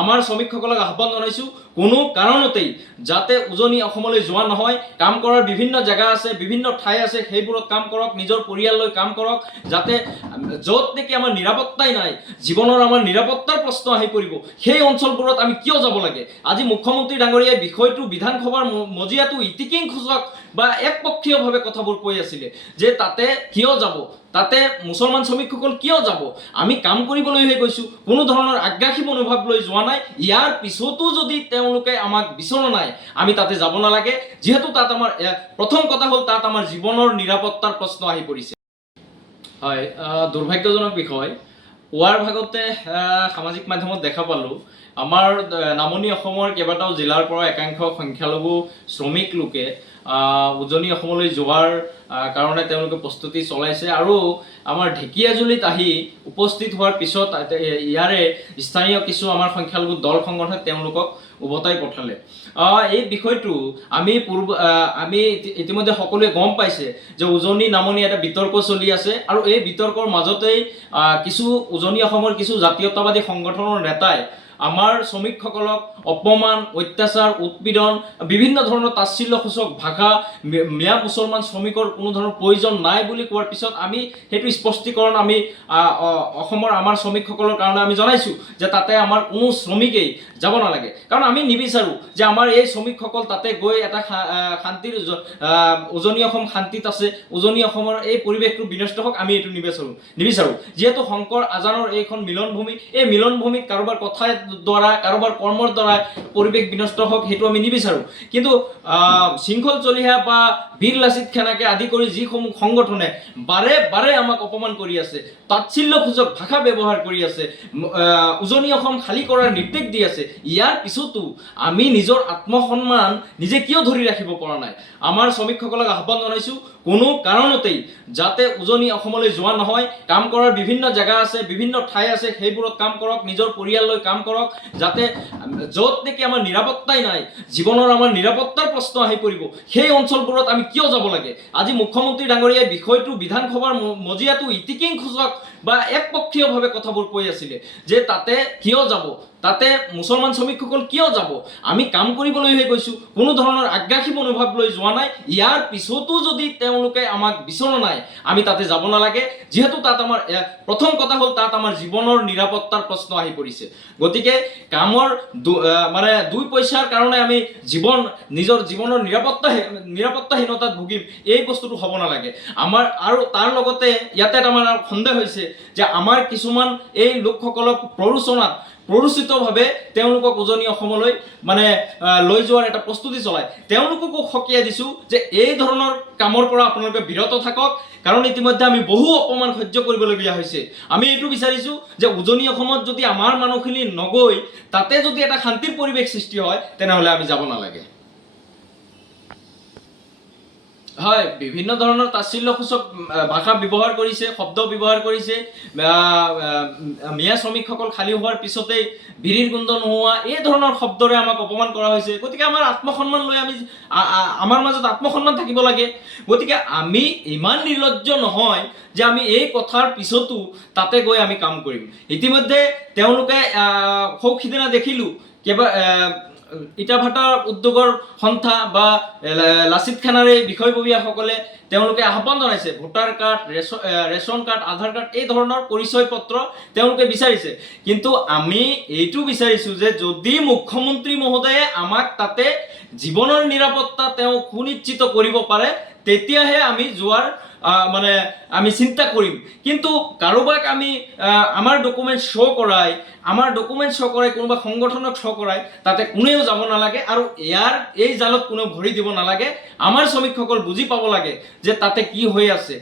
আমাৰ শ্ৰমিকসকলক আহ্বান জনাইছোঁ কোনো কাৰণতেই যাতে উজনি অসমলৈ যোৱা নহয়। কাম কৰাৰ বিভিন্ন জেগা আছে, বিভিন্ন ঠাই আছে, সেইবোৰত কাম কৰক, নিজৰ পৰিয়াল লৈ কাম কৰক, যাতে য'ত নেকি আমাৰ নিৰাপত্তাই নাই, জীৱনৰ আমাৰ নিৰাপত্তাৰ প্ৰশ্ন আহি পৰিব, সেই অঞ্চলবোৰত আমি কিয় যাব লাগে। আজি মুখ্যমন্ত্ৰী ডাঙৰীয়াই বিষয়টো বিধানসভাৰ মজিয়াটো ইতিকিং-খোচক বা একপক্ষীয়ভাৱে কথাবোৰ কৈ আছিলে যে তাতে কিয় যাব, তাতে মুছলমান শ্ৰমিকসকল কিয় যাব, আমি কাম কৰিবলৈহে গৈছোঁ, কোনো ধৰণৰ আগ্ৰাসী মনোভাৱ লৈ যোৱা নাই। ইয়াৰ পিছতো যদি তেওঁলোকে আমাক বিচৰা নাই, আমি তাতে যাব নালাগে, যিহেতু তাত আমাৰ প্ৰথম কথা হ'ল তাত আমাৰ জীৱনৰ নিৰাপত্তাৰ প্ৰশ্ন আহি পৰিছে। হয়, দুৰ্ভাগ্যজনক বিষয়। পুৱাৰ ভাগতে সামাজিক মাধ্যমত দেখা পালোঁ আমাৰ নামনি অসমৰ কেইবাটাও জিলাৰ পৰা একাংশ সংখ্যালঘু শ্ৰমিক লোকে উজনি অসমলৈ যোৱাৰ কাৰণে তেওঁলোকে প্ৰস্তুতি চলাইছে আৰু আমাৰ ঢেকীয়াজুলিত আহি উপস্থিত হোৱাৰ পিছত ইয়াৰে স্থানীয় কিছু আমাৰ সংখ্যালঘু দল সংগঠনে তেওঁলোকক উভতাই পঠালে। এই বিষয়টো আমি ইতিমধ্যে সকলোৱে গম পাইছে যে উজনি নামনি এটা বিতৰ্ক চলি আছে আৰু এই বিতৰ্কৰ মাজতেই কিছু উজনি অসমৰ কিছু জাতীয়তাবাদী সংগঠনৰ নেতাই আমাৰ শ্ৰমিকসকলক অপমান, অত্যাচাৰ, উৎপীড়ন, বিভিন্ন ধৰণৰ তাচ্ছিল্যসূচক ভাষা, মিয়া মুছলমান শ্ৰমিকৰ কোনো ধৰণৰ প্ৰয়োজন নাই বুলি কোৱাৰ পিছত আমি সেইটো স্পষ্টীকৰণ আমি অসমৰ আমাৰ শ্ৰমিকসকলৰ কাৰণে আমি জনাইছোঁ যে তাতে আমাৰ কোনো শ্ৰমিকেই যাব নালাগে। কাৰণ আমি নিবিচাৰোঁ যে আমাৰ এই শ্ৰমিকসকল তাতে গৈ এটা শান্তিৰ উজনি অসম শান্তিত আছে, উজনি অসমৰ এই পৰিৱেশটো বিনষ্ট হওক, আমি এইটো নিবিচাৰোঁ। যিহেতু শংকৰ আজানৰ এইখন মিলনভূমি, এই মিলনভূমিত কাৰোবাৰ কথাৰ দ্বাৰা, কাৰোবাৰ কৰ্মৰ দ্বাৰা পৰিৱেশ বিনষ্ট হওক, সেইটো আমি নিবিচাৰোঁ। কিন্তু শৃংখল চলিহা বা বীৰ লাচিত খানাকে আদি কৰি যিসমূহ সংগঠনে বাৰে বাৰে আমাক অপমান কৰি আছে, তাচ্ছিল্যসূচক ভাষা ব্যৱহাৰ কৰি আছে, উজনি অসম খালী কৰাৰ নিৰ্দেশ দি আছে, ইয়াৰ পিছতো আমি নিজৰ আত্মসন্মান নিজে কিয় ধৰি ৰাখিব পৰা নাই। আমাৰ শ্ৰমিকসকলক আহ্বান জনাইছোঁ কোনো কাৰণতেই যাতে উজনি অসমলৈ যোৱা নহয়। কাম কৰাৰ বিভিন্ন জেগা আছে, বিভিন্ন ঠাই আছে, সেইবোৰত কাম কৰক, নিজৰ পৰিয়াল লৈ কাম কৰক, যাতে য'ত নেকি আমাৰ নিৰাপত্তাই নাই, জীৱনৰ আমাৰ নিৰাপত্তাৰ প্ৰশ্ন আহি পৰিব, সেই অঞ্চলবোৰত আমি কিয় যাব লাগে। আজি মুখ্যমন্ত্ৰী ডাঙৰীয়াই বিষয়টো বিধানসভাৰ মজিয়াটো ইতিকিং-খোচক বা একপক্ষীয়ভাৱে কথাবোৰ কৈ আছিলে যে তাতে কিয় যাব, তাতে মুছলমান শ্ৰমিকসকল কিয় যাব, আমি কাম কৰিবলৈহে গৈছোঁ, কোনো ধৰণৰ আগ্ৰাসী মনোভাৱ লৈ যোৱা নাই। ইয়াৰ পিছতো যদি তেওঁলোকে আমাক বিচৰা নাই, আমি তাতে যাব নালাগে, যিহেতু তাত আমাৰ প্ৰথম কথা হ'ল তাত আমাৰ জীৱনৰ নিৰাপত্তাৰ প্ৰশ্ন আহি পৰিছে। গতিকে কামৰ দুই পইচাৰ কাৰণে আমি নিজৰ জীৱনৰ নিৰাপত্তাহীনতাত ভুগিম, এই বস্তুটো হ'ব নালাগে আমাৰ। আৰু তাৰ লগতে ইয়াতে আমাৰ সন্দেহ হৈছে যে আমাৰ কিছুমান এই লোকসকলক প্ৰৰোচিতভাৱে তেওঁলোকক উজনি অসমলৈ লৈ যোৱাৰ এটা প্ৰস্তুতি চলায়। তেওঁলোককো সকীয়াই দিছোঁ যে এই ধৰণৰ কামৰ পৰা আপোনালোকে বিৰত থাকক, কাৰণ ইতিমধ্যে আমি বহু অপমান সহ্য কৰিবলগীয়া হৈছে। আমি এইটো বিচাৰিছোঁ যে উজনি অসমত যদি আমাৰ মানুহখিনি নগৈ তাতে যদি এটা শান্তিৰ পৰিৱেশ সৃষ্টি হয়, তেনেহ'লে আমি যাব নালাগে। হয়, বিভিন্ন ধৰণৰ তাচ্ছিল্যসূচক ভাষা ব্যৱহাৰ কৰিছে, শব্দ ব্যৱহাৰ কৰিছে। মিয়া শ্ৰমিকসকল খালী হোৱাৰ পিছতেই বিৰিৰ গোন্ধ নোহোৱা, এই ধৰণৰ শব্দৰে আমাক অপমান কৰা হৈছে। গতিকে আমাৰ আত্মসন্মান লৈ আমাৰ মাজত আত্মসন্মান থাকিব লাগে। গতিকে আমি ইমান নিৰ্লজ্জ নহয় যে আমি এই কথাৰ পিছতো তাতে গৈ আমি কাম কৰিম। ইতিমধ্যে তেওঁলোকে সিদিনা দেখিলোঁ ইটাভাটা উদ্যোগৰ সন্থা বা লাচিত খানাৰে বিষয়ববীয়াসকলে তেওঁলোকে আহ্বান জনাইছে ভোটাৰ কাৰ্ড, ৰেচন কাৰ্ড, আধাৰ কাৰ্ড, এই ধৰণৰ পৰিচয় পত্ৰ তেওঁলোকে বিচাৰিছে। কিন্তু আমি এইটো বিচাৰিছোঁ যে যদি মুখ্যমন্ত্ৰী মহোদয়ে আমাক তাতে জীৱনৰ নিৰাপত্তা তেওঁ সুনিশ্চিত কৰিব পাৰে, তেতিয়াহে আমি যোৱাৰ আমি চিন্তা কৰিম। কিন্তু কাৰোবাক আমি আমাৰ ডকুমেণ্ট শ্ব' কৰাই কোনোবা সংগঠনক শ্ব' কৰাই তাতে কোনেও যাব নালাগে আৰু এই জালত কোনেও ভৰি দিব নালাগে। আমাৰ শ্ৰমিকসকল বুজি পাব লাগে যে তাতে কি হৈ আছে।